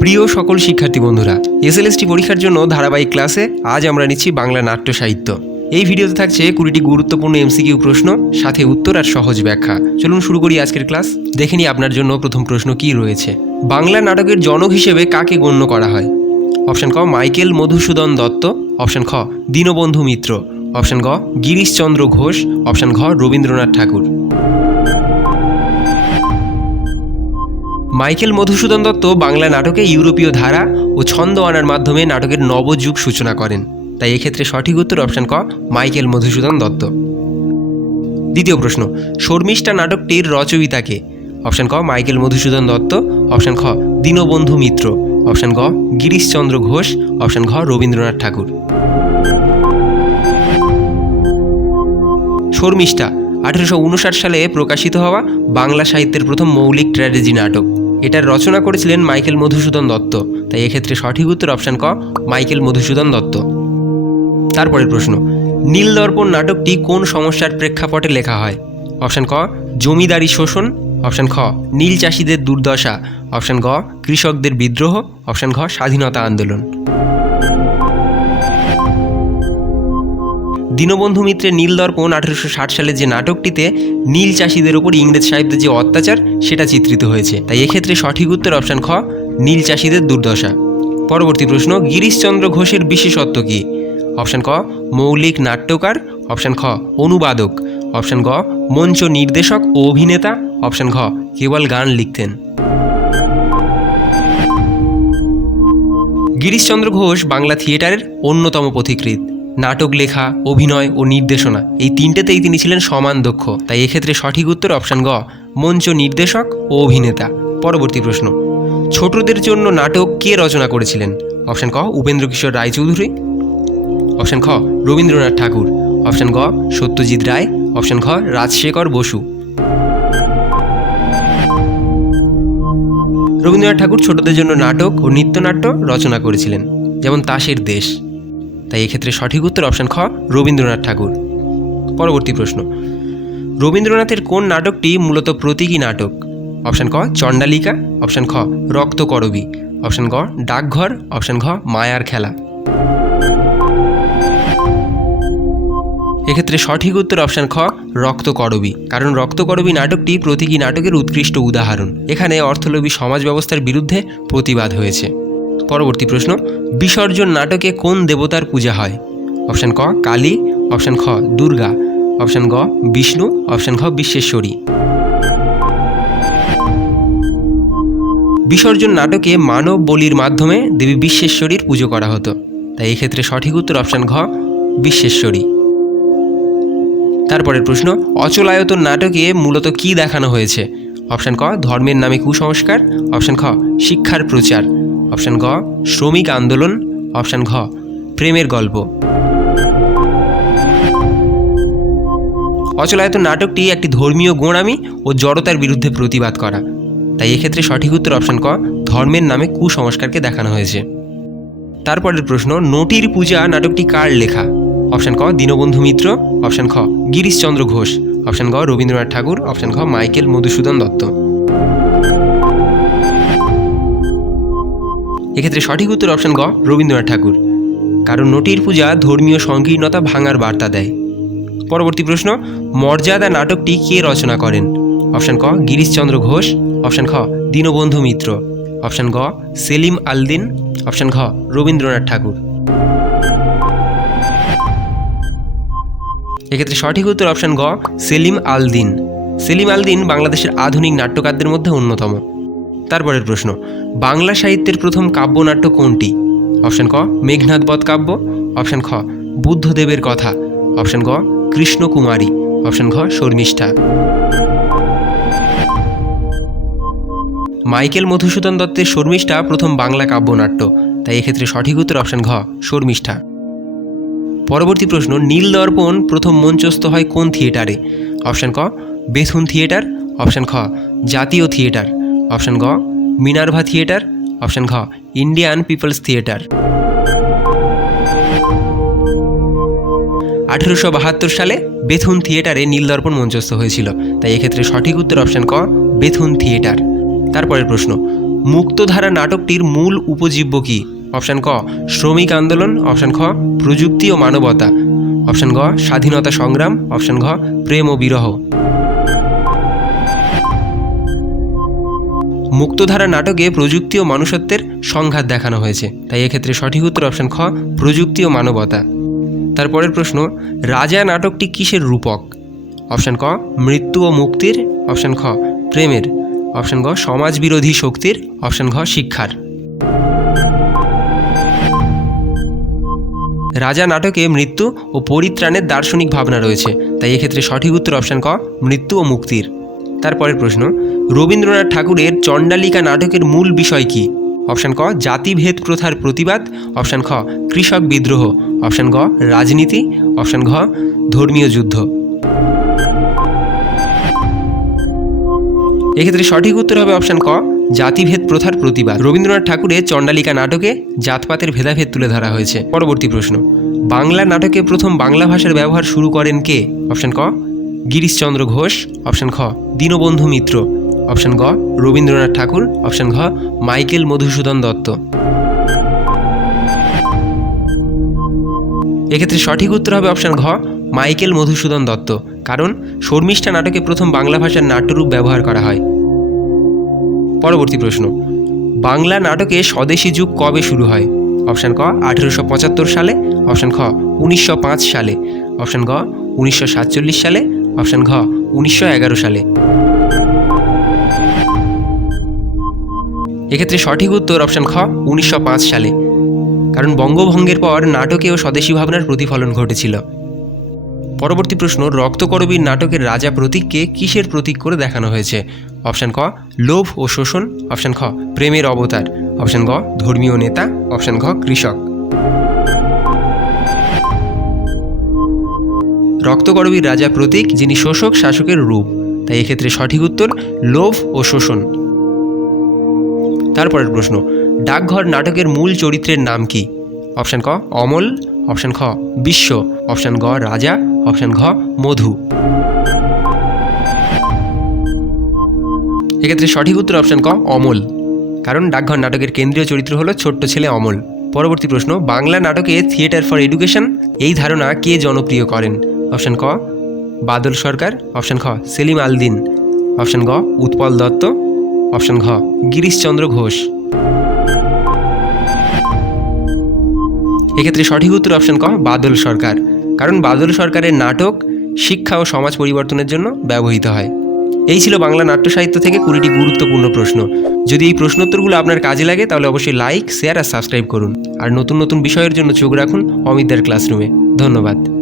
প্রিয় সকল শিক্ষার্থী বন্ধুরা এসএলএসটি পরীক্ষার জন্য ধারাবাহিক ক্লাসে আজ আমরা নিচ্ছি বাংলা নাট্য সাহিত্য। এই ভিডিওতে থাকছে কুড়িটি গুরুত্বপূর্ণ এমসিকিউ প্রশ্ন, সাথে উত্তর আর সহজ ব্যাখ্যা। চলুন শুরু করি আজকের ক্লাস, দেখে নিই আপনার জন্য প্রথম প্রশ্ন কি রয়েছে। বাংলা নাটকের জনক হিসেবে কাকে গণ্য করা হয়? অপশন ক, মাইকেল মধুসূদন দত্ত। অপশন খ, দীনবন্ধু মিত্র। অপশন গ, গিরিশচন্দ্র ঘোষ। অপশন ঘ, রবীন্দ্রনাথ ঠাকুর। মাইকেল মধুসূদন দত্ত বাংলা নাটকে ইউরোপীয় ধারা ও ছন্দ আনার মাধ্যমে নাটকের নবযুগ সূচনা করেন। তাই এক্ষেত্রে সঠিক উত্তর অপশন ক, মাইকেল মধুসূদন দত্ত। দ্বিতীয় প্রশ্ন, শর্মিষ্ঠা নাটকটির রচয়িতাকে অপশন ক, মাইকেল মধুসূদন দত্ত। অপশন খ, দীনবন্ধু মিত্র। অপশন গ, গিরিশচন্দ্র ঘোষ। অপশন ঘ, রবীন্দ্রনাথ ঠাকুর। শর্মিষ্ঠা, আঠেরোশো উনষাট সালে প্রকাশিত হওয়া বাংলা সাহিত্যের প্রথম মৌলিক ট্র্যাজেডি নাটক। এটার রচনা করেছিলেন মাইকেল মধুসূদন দত্ত। তাই এক্ষেত্রে সঠিক উত্তর অপশান ক, মাইকেল মধুসূদন দত্ত। তারপরের প্রশ্ন নীল দর্পণ নাটকটি কোন সমস্যার প্রেক্ষাপটে লেখা হয়? অপশান ক, জমিদারি শোষণ। অপশান খ, নীল চাষিদের দুর্দশা। অপশান গ, কৃষকদের বিদ্রোহ। অপশান ঘ, স্বাধীনতা আন্দোলন। দীনবন্ধু মিত্রের নীল দর্পণ আঠেরোশো ষাট সালে যে নাটকটিতে নীল চাষিদের উপর ইংরেজ সাহেবদের যে অত্যাচার, সেটা চিত্রিত হয়েছে। তাই এক্ষেত্রে সঠিক উত্তর অপশান খ, নীল চাষিদের দুর্দশা। পরবর্তী প্রশ্ন, গিরিশচন্দ্র ঘোষের বিশেষত্ব কী? অপশান ক, মৌলিক নাট্যকার। অপশান খ, অনুবাদক। অপশান গ, মঞ্চ নির্দেশক ও অভিনেতা। অপশান ঘ, কেবল গান লিখতেন। গিরিশচন্দ্র ঘোষ বাংলা থিয়েটারের অন্যতম পথিকৃৎ। নাটক, লেখা, অভিনয় ও নির্দেশনা। এই তিনটেতেই তিনি ছিলেন সমান দক্ষ। তাই এক্ষেত্রে সঠিক উত্তর অপশন গ, মঞ্চ নির্দেশক ও অভিনেতা। পরবর্তী প্রশ্ন, ছোটদের জন্য নাটক কে রচনা করেছিলেন? অপশান ক উপেন্দ্র কিশোর রায়চৌধুরী। অপশান খ, রবীন্দ্রনাথ ঠাকুর। অপশান গ, সত্যজিৎ রায়। অপশান খ, রাজশেখর বসু। রবীন্দ্রনাথ ঠাকুর ছোটদের জন্য নাটক ও নৃত্যনাট্য রচনা করেছিলেন, যেমন তাসের দেশ। তাই এক্ষেত্রে সঠিক উত্তর অপশান খ, রবীন্দ্রনাথ ঠাকুর। পরবর্তী প্রশ্ন। রবীন্দ্রনাথের কোন নাটকটি মূলত প্রতীকী নাটক? অপশান ক, চণ্ডালিকা অপশান খ, রক্তকরবী অপশান গ, ডাকঘর অপশান ঘ, মায়ার খেলা। এক্ষেত্রে সঠিক উত্তর অপশান খ, রক্তকরবী, কারণ রক্তকরবী নাটকটি প্রতীকী নাটকের উৎকৃষ্ট উদাহরণ। এখানে অর্থলোভী সমাজ ব্যবস্থার বিরুদ্ধে প্রতিবাদ হয়েছে। পরবর্তী প্রশ্ন, বিসর্জন নাটকে কোন দেবতার পূজা হয়? অপশন ক, কালী, অপশন খ, দুর্গা, অপশন গ, বিষ্ণু, অপশন ঘ, বিশ্বেশ্বরী। বিসর্জন নাটকে মানব বলির মাধ্যমে দেবী বিশ্বেশ্বরীর পুজো করা হতো। তাই এক্ষেত্রে সঠিক উত্তর অপশন ঘ, বিশ্বেশ্বরী। তারপরের প্রশ্ন, অচলায়তন নাটকে মূলত কি দেখানো হয়েছে? অপশন ক, ধর্মের নামে কুসংস্কার, অপশন খ, শিক্ষার প্রচার। অপশন গ শ্রমিক আন্দোলন, অপশন ঘ, প্রেমের গল্প। অচলায়ত নাটকটি একটি ধর্মীয় গোঁড়ামি ও জড়তার বিরুদ্ধে প্রতিবাদ করা। তাই এক্ষেত্রে সঠিক উত্তর অপশন ক, ধর্মের নামে কুসংস্কারকে দেখানো হয়েছে। তারপরের প্রশ্ন, নটির পূজা নাটকটি কার লেখা? অপশন ক, দীনবন্ধু মিত্র, অপশন খ, গিরিশচন্দ্র ঘোষ, অপশন গ রবীন্দ্রনাথ ঠাকুর, অপশন খ মাইকেল মধুসূদন দত্ত। এক্ষেত্রে সঠিক উত্তর অপশন গ, রবীন্দ্রনাথ ঠাকুর। কারণ নটির পূজা ধর্মীয় সংকীর্ণতা ভাঙার বার্তা দেয়। পরবর্তী প্রশ্ন, মর্যাদা নাটকটি কে রচনা করেন? অপশন ক, গিরিশচন্দ্র ঘোষ। অপশান খ, দীনবন্ধু মিত্র। অপশন গ, সেলিম আলদিন। অপশন ঘ, রবীন্দ্রনাথ ঠাকুর। এক্ষেত্রে সঠিক উত্তর অপশন গ, সেলিম আলদিন। সেলিম আলদিন বাংলাদেশের আধুনিক নাট্যকারদের মধ্যে অন্যতম। তারপরের প্রশ্ন, বাংলা সাহিত্যের প্রথম কাব্যনাট্য কোনটি? অপশন ক মেঘনাথ বধ কাব্য। অপশন খ, বুদ্ধদেবের কথা। অপশন গ, কৃষ্ণকুমারী। অপশন ঘ, শর্মিষ্ঠা। মাইকেল মধুসূদন দত্তের শর্মিষ্ঠা প্রথম বাংলা কাব্যনাট্য। তাই এক্ষেত্রে সঠিক উত্তর অপশন ঘ, শর্মিষ্ঠা। পরবর্তী প্রশ্ন, নীল দর্পণ প্রথম মঞ্চস্থ হয় কোন থিয়েটারে? অপশন ক, বেথুন থিয়েটার। অপশন খ, জাতীয় থিয়েটার। অপশন গ, মিনার্ভা থিয়েটার, অপশন ঘ, ইন্ডিয়ান পিপলস থিয়েটার। আঠেরোশো বাহাত্তর সালে বেথুন থিয়েটারে নীলদর্পণ মঞ্চস্থ হয়েছিল। তাই এক্ষেত্রে সঠিক উত্তর অপশন ক, বেথুন থিয়েটার। তারপরের প্রশ্ন, মুক্তধারা নাটকটির মূল উপজীব্য কি? অপশান ক, শ্রমিক আন্দোলন, অপশান খ, প্রযুক্তি ও মানবতা। অপশান গ, স্বাধীনতা সংগ্রাম, অপশান ঘ, প্রেম ও বিরহ। মুক্তধারা নাটকে প্রযুক্তি ও মানুষত্বের সংঘাত দেখানো হয়েছে। তাই এক্ষেত্রে সঠিক উত্তর অপশান খ, প্রযুক্তি ও মানবতা। তারপরের প্রশ্ন, রাজা নাটকটি কিসের রূপক? অপশান ক, মৃত্যু ও মুক্তির। অপশান খ, প্রেমের। অপশান গ সমাজ বিরোধী শক্তির। অপশান ঘ, শিক্ষার। রাজা নাটকে মৃত্যু ও পরিত্রাণের দার্শনিক ভাবনা রয়েছে। তাই এক্ষেত্রে সঠিক উত্তর অপশান ক, মৃত্যু ও মুক্তির। তারপরের প্রশ্ন রবীন্দ্রনাথ ঠাকুরের চণ্ডালিকা নাটকের মূল বিষয় কি? অপশান ক, জাতিভেদ প্রথার প্রতিবাদ। অপশান খ, কৃষক বিদ্রোহ। অপশান গ, রাজনীতি। অপশান ঘ, ধর্মীয় যুদ্ধ। এক্ষেত্রে সঠিক উত্তর হবে অপশান ক, জাতিভেদ প্রথার প্রতিবাদ। রবীন্দ্রনাথ ঠাকুরের চণ্ডালিকা নাটকে জাতপাতের ভেদাভেদ তুলে ধরা হয়েছে। পরবর্তী প্রশ্ন, বাংলা নাটকে প্রথম বাংলা ভাষার ব্যবহার শুরু করেন কে? অপশান ক, গিরিশচন্দ্র ঘোষ। অপশান খ, দীনবন্ধু মিত্র। অপশান গ রবীন্দ্রনাথ ঠাকুর, অপশান ঘ, মাইকেল মধুসূদন দত্ত। এক্ষেত্রে সঠিক উত্তর হবে অপশান ঘ, মাইকেল মধুসূদন দত্ত। কারণ শর্মিষ্ঠা নাটকে প্রথম বাংলা ভাষার নাট্যরূপ ব্যবহার করা হয়। পরবর্তী প্রশ্ন, বাংলা নাটকে স্বদেশী যুগ কবে শুরু হয়? অপশান ক, আঠেরোশো পঁচাত্তর সালে, অপশান খ, উনিশশো পাঁচ সালে, অপশান গ উনিশশো সাতচল্লিশ সালে, অপশান ঘ, উনিশশো এগারো সালে। এক্ষেত্রে সঠিক উত্তর অপশান খ, উনিশশো পাঁচ সালে। কারণ বঙ্গভঙ্গের পর নাটকেও স্বদেশী ভাবনার প্রতিফলন ঘটেছিল। পরবর্তী প্রশ্ন রক্তকরবীর নাটকের রাজা প্রতীককে কিসের প্রতীক করে দেখানো হয়েছে? অপশান ক, লোভ ও শোষণ। অপশান খ, প্রেমের অবতার। অপশান গ, ধর্মীয় নেতা। অপশান ঘ, কৃষক। রক্তকরবীর রাজা প্রতীক, যিনি শোষক শাসকের রূপ। তাই এক্ষেত্রে সঠিক উত্তর, লোভ ও শোষণ। তারপরের প্রশ্ন, ডাকঘর নাটকের মূল চরিত্রের নাম কি? অপশান ক, অমল, অপশান খ, বিশ্ব, অপশান গ, রাজা, অপশান ঘ, মধু। এক্ষেত্রে সঠিক উত্তর অপশান ক, অমল। কারণ ডাকঘর নাটকের কেন্দ্রীয় চরিত্র হলো ছোট্ট ছেলে অমল। পরবর্তী প্রশ্ন, বাংলা নাটকে থিয়েটার ফর এডুকেশন, এই ধারণা কে জনপ্রিয় করেন? অপশান ক, বাদল সরকার, অপশান খ, সেলিম আলদিন। অপশান গ, উৎপল দত্ত অপশান ঘ, গিরিশচন্দ্র ঘোষ। এক্ষেত্রে সঠিক উত্তর অপশন ক, বাদল সরকার। কারণ বাদল সরকারের নাটক শিক্ষা ও সমাজ পরিবর্তনের জন্য ব্যবহৃত হয়। এই ছিল বাংলা নাট্য সাহিত্য থেকে কুড়িটি গুরুত্বপূর্ণ প্রশ্ন। যদি এই প্রশ্নোত্তরগুলো আপনার কাজে লাগে, তাহলে অবশ্যই লাইক, শেয়ার আর সাবস্ক্রাইব করুন। আর নতুন নতুন বিষয়ের জন্য চোখ রাখুন অমিতদার ক্লাসরুমে। ধন্যবাদ।